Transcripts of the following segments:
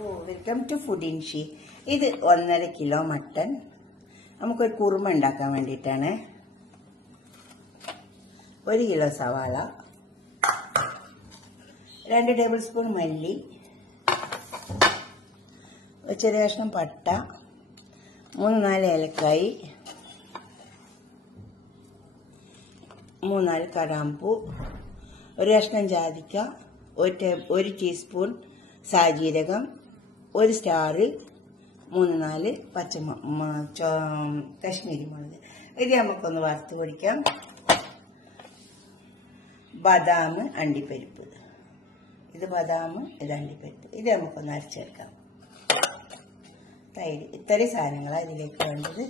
Welcome to food ഇൻഷി. ഇത് 1.5 kilo mutton നമുക്കൊരു കുറുമ ഉണ്ടാക്കാൻ വേണ്ടിയിട്ടാണ്. 1 കിലോ സവാള, 2 ടേബിൾ സ്പൂൺ മല്ലി, ചെറിയ കഷ്ണം പട്ട, 3-4 ഏലക്കായി, 3-4 കറാമ്പൂ, 1 കഷ്ണം ജാതിക്ക, 1 ടീസ്പൂൺ സാജീരകം, 1 സ്റ്റാർ, 3-4 കശ്മീരി മുളക്. ഇത് നമുക്കൊന്ന് വറുത്ത് പൊടിക്കാം. ബദാം, അണ്ടിപ്പരിപ്പ്, ഇത് ബദാം, ഇത് അണ്ടിപ്പരിപ്പ്. ഇത് നമുക്കൊന്ന് അരച്ചെടുക്കാം. തൈര്, ഇത്രയും സാധനങ്ങളാണ് ഇതിലേക്ക് വേണ്ടത്.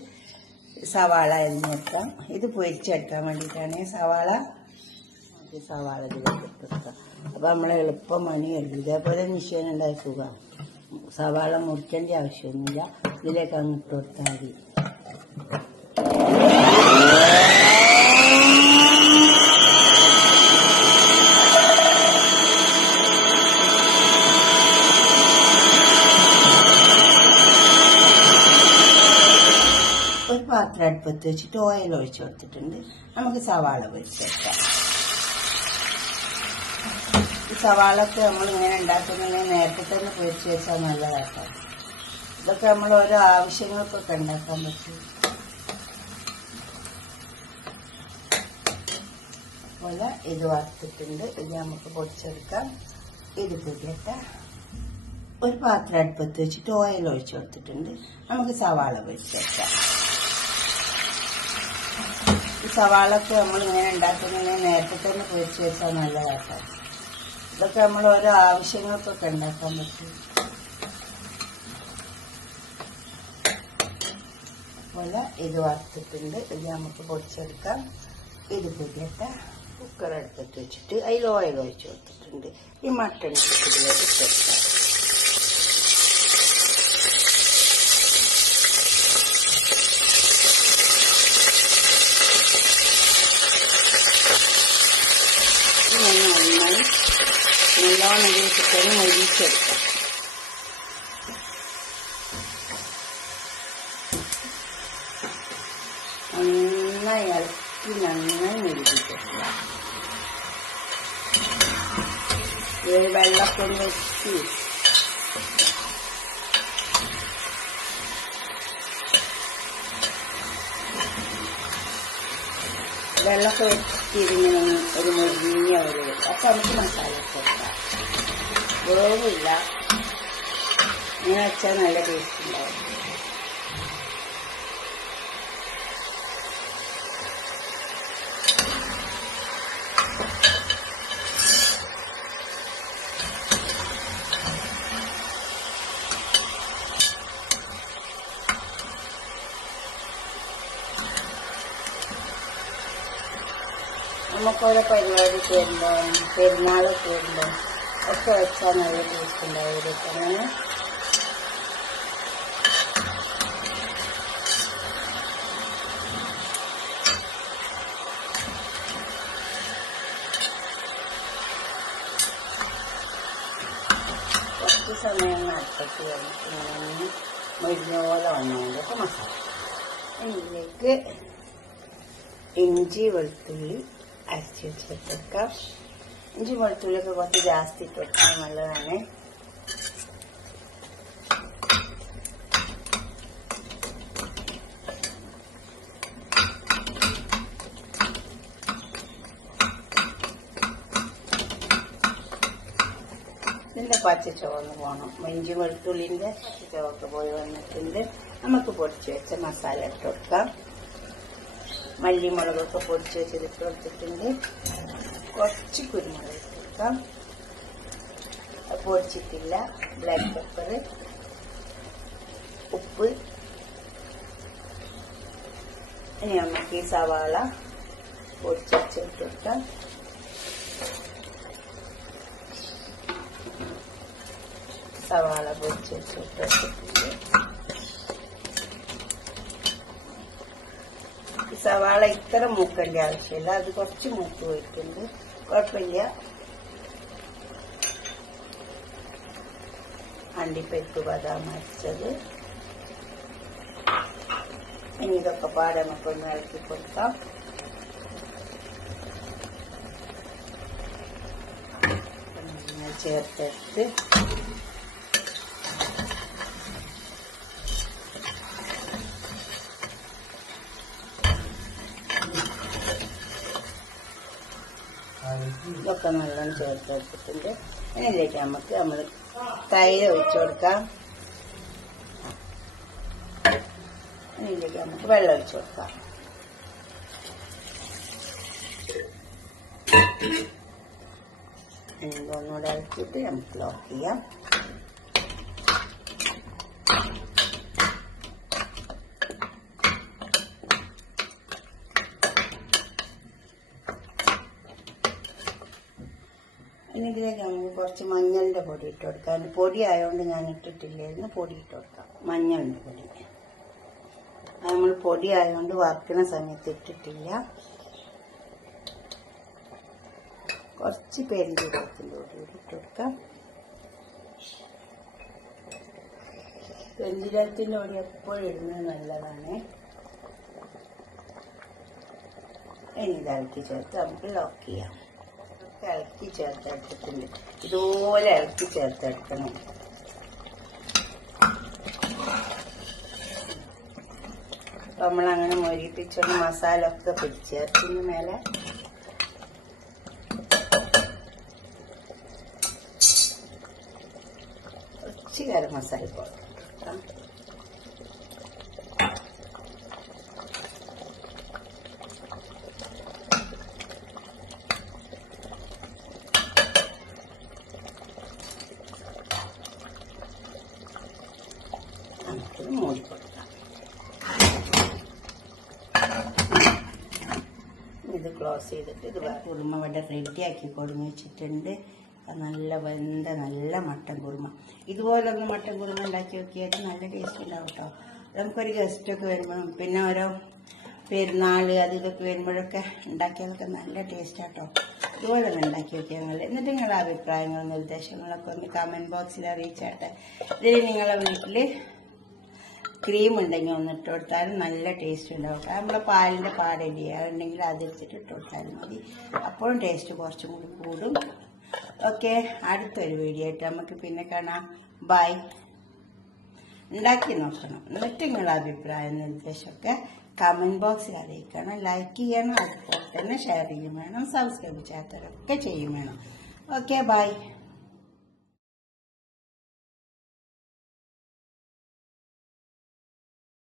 സവാള അരിഞ്ഞെടുക്കാം. ഇത് പൊരിച്ചെടുക്കാൻ വേണ്ടിയിട്ടാണ് സവാള ഇതിലേക്ക് ഇട്ടെടുക്കാം. അപ്പോൾ നമ്മളെ എളുപ്പം പണിയല്ല. ഇതേപോലെ മിഷീൻ ഉണ്ടാക്കുക. സവാള മുറിക്കേണ്ട ആവശ്യമൊന്നുമില്ല. ഇതിലേക്ക് അങ്ങ് ഇട്ട് കൊടുത്താൽ മതി. ഒരു പാത്രം അടുപ്പത്ത് വെച്ചിട്ട് ഓയിൽ ഒഴിച്ചു കൊടുത്തിട്ടുണ്ട്. നമുക്ക് സവാള പൊരിച്ചെടുക്കാം. ഈ സവാളൊക്കെ നമ്മൾ ഇങ്ങനെ ഉണ്ടാക്കുന്നതിന് നേരത്തെ തന്നെ പൊരിച്ച് വെച്ചാൽ നല്ലതാക്കാം. ഇതൊക്കെ നമ്മൾ ഓരോ ആവശ്യങ്ങൾക്കൊക്കെ ഉണ്ടാക്കാൻ പറ്റും. അതുപോലെ ഇത് വറുത്തിട്ടുണ്ട്. ഇത് നമുക്ക് പൊടിച്ചെടുക്കാം. ഇത് പൊടിയട്ടെ. ഒരു പാത്രം അടുപ്പത്ത് വെച്ചിട്ട് ഓയിൽ ഒഴിച്ചു കൊടുത്തിട്ടുണ്ട്. നമുക്ക് സവാള പൊരിച്ചെടുക്കാം. ഈ സവാളൊക്കെ നമ്മൾ ഇങ്ങനെ ഉണ്ടാക്കുന്നതിന് നേരത്തെ തന്നെ പൊരിച്ച് വെച്ചാൽ നല്ലതാക്കാം. ഇതൊക്കെ നമ്മൾ ഓരോ ആവശ്യങ്ങൾക്കൊക്കെ ഉണ്ടാക്കാൻ പറ്റും. അതുപോലെ ഇത് വറുത്തിട്ടുണ്ട്. ഇത് നമുക്ക് പൊടിച്ചെടുക്കാം. ഇത് പൊടിയട്ടെ. കുക്കർ അടുപ്പത്ത് വെച്ചിട്ട് അതിൽ ഓയിൽ ഒഴിച്ച് കൊടുത്തിട്ടുണ്ട്. ഈ മട്ടൺ ഇതിലേക്ക് ഇട്ടെടുക്കാം. നല്ലോണം ഇതിന് മൊരിച്ചെടുക്കാം. നന്നായി ഇളക്കി നന്നായി മൊരിച്ചെടുക്കുക. വെള്ളമൊക്കെ ഒന്ന് വെച്ച് വെള്ളമൊക്കെ വെച്ചിരിങ്ങനെ ഒരു മൊരിഞ്ഞ ഒരു അപ്പം നമുക്ക് മസാല കൊടുക്കാം. വേവില്ല. ഇങ്ങനെ വെച്ചാൽ നല്ല ടേസ്റ്റ് ഉണ്ടാവും. നമുക്കോരോ പരിപാടിക്ക് വരുമ്പോൾ പെരുന്നാളൊക്കെ വരുമ്പോൾ ഒക്കെ വെച്ചാൽ നല്ല ടേസ്റ്റ് ഉണ്ടാവും. ഇതൊക്കെ അങ്ങനെ കുറച്ച് സമയം അടുപ്പത്ത് കഴിഞ്ഞിട്ട് മരുന്ന് പോലെ വന്നതിൻ്റെയൊക്കെ മസാല. ഇതിലേക്ക് ഇഞ്ചി വെളുത്തുള്ളി അരച്ച് വെച്ചെടുക്കാം. ഇഞ്ചി വെളുത്തുള്ളിയൊക്കെ കുറച്ച് ജാസ്തി ഇട്ട് വെക്കാൻ നല്ലതാണ്. ഇതിൻ്റെ പച്ച ചുവന്ന് പോകണം. ഇഞ്ചി വെളുത്തുള്ളിൻ്റെ പച്ച ചുവക്ക് പോയി വന്നിട്ടുണ്ട്. നമുക്ക് പൊടിച്ച് വെച്ച മസാല ഇട്ട് കൊടുക്കാം. മല്ലിമുളകൊക്കെ പൊടിച്ച് വെച്ചത് ഇട്ട് കൊടുത്തിട്ടുണ്ട്. കുറച്ച് കുരുമുളക് ഇട്ട് കൊടുക്കാം. പൊടിച്ചിട്ടില്ല. ബ്ലാക്ക് പെപ്പർ, ഉപ്പ്. ഇനി നമുക്ക് ഈ സവാള പൊടിച്ച് വെച്ചിട്ട് കൊടുക്കാം. സവാള പൊടിച്ച് വെച്ചിട്ട് കൊടുത്തിട്ടുണ്ട്. സവാള ഇത്ര മൂക്കേണ്ട ആവശ്യമില്ല. അത് കുറച്ച് മൂത്ത് പോയിട്ടുണ്ട്. കുഴപ്പമില്ല. അണ്ടിപ്പരിപ്പ് ബദാം അരച്ചത്. ഇനി ഇതൊക്കെ പാടെ നമുക്കൊന്ന് ഇളക്കി കൊടുക്കാം. ചേർത്തെടുത്ത് ഇതൊക്കെ നല്ലോണം ചേർത്തെടുത്തിട്ടുണ്ട്. ഇതിലേക്ക് നമ്മൾ തൈര് ഒഴിച്ചു കൊടുക്കാം. ഇതിലേക്ക് നമുക്ക് വെള്ളം ഒഴിച്ചു കൊടുക്കാം. ഒന്നുകൂടെ ഇളക്കിയിട്ട് നമുക്ക് ലോക്ക് ചെയ്യാം. ഇനി ഇതിലേക്ക് നമുക്ക് കുറച്ച് മഞ്ഞളിൻ്റെ പൊടി ഇട്ട് കൊടുക്കാം. പൊടി ആയതുകൊണ്ട് ഞാൻ ഇട്ടിട്ടില്ലായിരുന്നു. പൊടി ഇട്ട് കൊടുക്കാം. മഞ്ഞളിൻ്റെ പൊടി നമ്മൾ പൊടി ആയതുകൊണ്ട് വറുക്കുന്ന സമയത്ത് ഇട്ടിട്ടില്ല. കുറച്ച് പെരുംജീരകത്തിൻ്റെ പൊടി ഇട്ട് കൊടുക്കാം. പെരുംജീരകത്തിൻ്റെ പൊടി എപ്പോഴും ഇടുന്നത് നല്ലതാണ്. ഇനി ഇത് ഇളക്കി ചേർത്ത് നമുക്ക് ലോക്ക് ചെയ്യാം. ഇളക്കി ചേർത്തെടുത്തിട്ടുണ്ട്. ഇതുപോലെ ഇളക്കി ചേർത്തെടുക്കണം. അപ്പം നമ്മളങ്ങനെ മൊരിപ്പിച്ചോണ്ട് മസാല ഒക്കെ പിടിച്ചേർത്തിന് മേലെ കുറച്ച് ഗരം മസാല കൊടുക്കാം. നമുക്കിത് മൂടി കൊടുക്കാം. ഇത് ക്ലോസ് ചെയ്തിട്ട് ഇത് കുറുമ ഇവിടെ റെഡിയാക്കി കൊടുങ്ങി വെച്ചിട്ടുണ്ട്. നല്ല വെന്ത നല്ല മട്ടൻ കുറുമ. ഇതുപോലൊന്ന് മട്ടൻ കുറുമ ഉണ്ടാക്കി നോക്കിയാൽ നല്ല ടേസ്റ്റ് ഉണ്ടാവും കേട്ടോ. നമുക്കൊരു ഗസ്റ്റൊക്കെ വരുമ്പോഴും പിന്നെ ഓരോ പെരുന്നാൾ അത് ഇതൊക്കെ വരുമ്പോഴൊക്കെ ഉണ്ടാക്കിയതൊക്കെ നല്ല ടേസ്റ്റ് ആട്ടോ. ഇതുപോലെ ഒന്ന് ഉണ്ടാക്കി നോക്കിയാൽ നല്ല. എന്നിട്ട് നിങ്ങളുടെ അഭിപ്രായങ്ങളും നിർദ്ദേശങ്ങളൊക്കെ ഒന്ന് കമൻറ്റ് ബോക്സിൽ അറിയിച്ചാട്ടെ. ഇതിൽ നിങ്ങളുടെ വീട്ടിൽ ക്രീം ഉണ്ടെങ്കിൽ ഒന്ന് ഇട്ട് കൊടുത്താലും നല്ല ടേസ്റ്റ് ഉണ്ടാവും. നമ്മളെ പാലിൻ്റെ പാടലിയ ഉണ്ടെങ്കിൽ അതിരിച്ചിട്ട് ഇട്ട് കൊടുത്താലും മതി. അപ്പോഴും ടേസ്റ്റ് കുറച്ചും കൂടി കൂടും. ഓക്കെ, അടുത്തൊരു വീഡിയോ ആയിട്ട് നമുക്ക് പിന്നെ കാണാം. ബൈ. ഉണ്ടാക്കി നോക്കണം. എന്നിട്ട് നിങ്ങളുടെ അഭിപ്രായം നിർദ്ദേശമൊക്കെ കമൻറ്റ് ബോക്സിൽ അറിയിക്കണം. ലൈക്ക് ചെയ്യണം. അതുപോലെ തന്നെ ഷെയർ ചെയ്യും വേണം. സബ്സ്ക്രൈബ് ചെയ്യാത്തവരൊക്കെ ചെയ്യും വേണം. Okay, by.